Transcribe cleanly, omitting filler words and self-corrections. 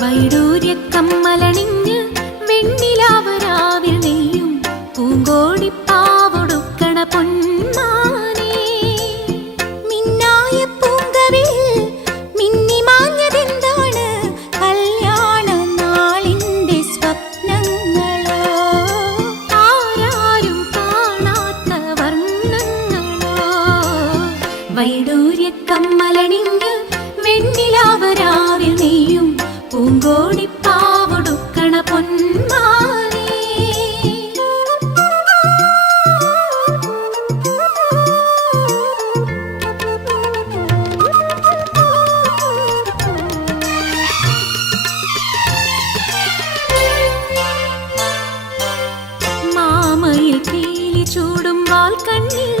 വൈഡൂര്യക്കമ്മലണിഞ്ഞ് വെണ്ണിലാവരാവിൽ നെയ്യും പൂങ്കോടിപ്പാവൊടുക്കണ പൊന്മാനേ. മിന്നായ പൂങ്കവിൽ മിന്നിമാഞ്ഞതെന്താണ് കല്യാണ നാളിന്റെ സ്വപ്നങ്ങളോ, ആരാരും കാണാത്ത വർണ്ണങ്ങളോ. വൈഡൂര്യക്കമ്മലണിഞ്ഞ് വെണ്ണിലാവരാവിൽ നെയ്യും പൂങ്കോടിപ്പാവൊടുക്കണ പൊന്മാനേ. മാമയിൽ പീലി ചൂടും വാൽക്കണ്ണിൽ